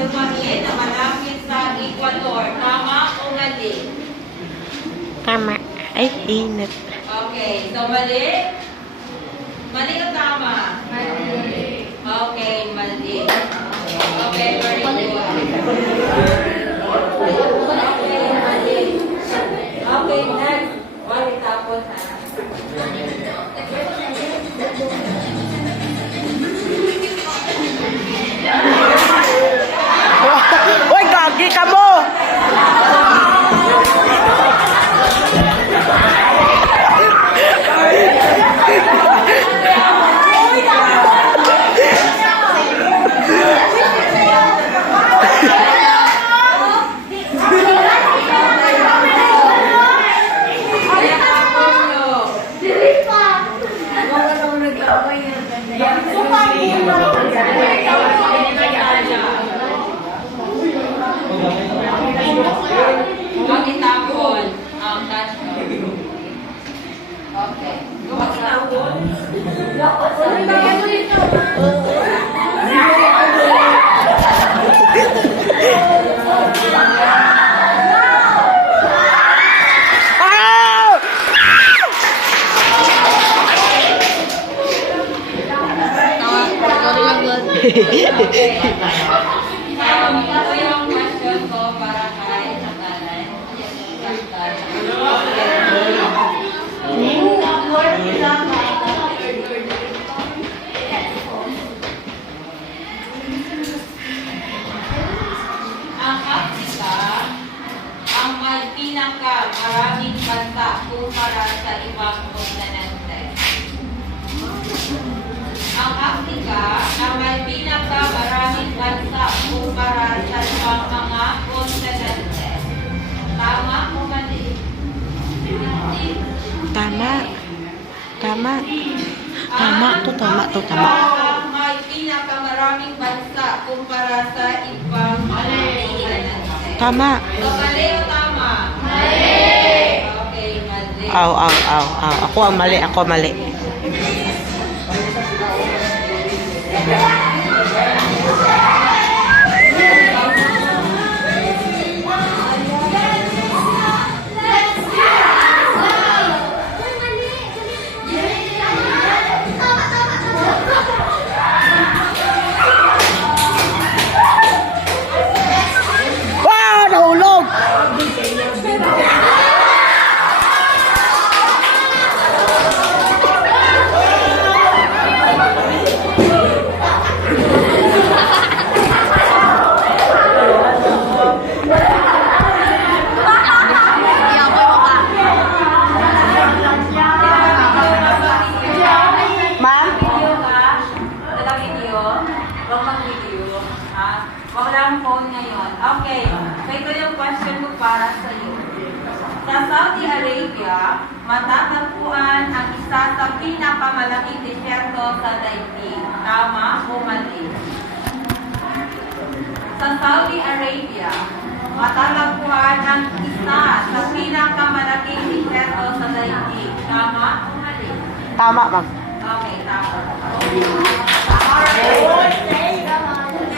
lumahin na malapit sa equator. Tama o mali? Tama. Ay, init. Okay, so mali? Mali o tama? Mali. Okay, mali. Okay, very good. Okay, mali. Okay, next. Wali tapos ha. Uy, gagi ka mo! Ang itapon. Ang touch ko. Okay. Ang itapon. Ito yung question ko para kay Natalan. Ang Africa ang may pinakamaraming bansa kumpara sa ibang kontinente. Ang Africa ang may pinakamaraming bansa kumpara sa ibang mga kontinente. Tama o mali? Tama. Tama. Tama to, tama to, tama. Ang may pinakamaraming bansa kumpara sa ibang kontinente. Tama. So, mali o tama? Mali! Okay, mali. Aw, aw, aw, aw. Ako ang mali, ako mali. Wow, nahulog! Ma'am? Video ka? Taga video? Huwag mag video. Ha? Huwag lang phone ngayon. Okay. So ito yung question ko para sa iyo. Sa Saudi Arabia, matatagpuan ang isa sa pinakamalaking disyerto sa daigdig. Tama o mali? Sa Saudi Arabia, matatagpuan ang isa sa pinakamalaking disyerto sa daigdig. Tama o mali? Tama, ma'am. Okay, tama. Alright.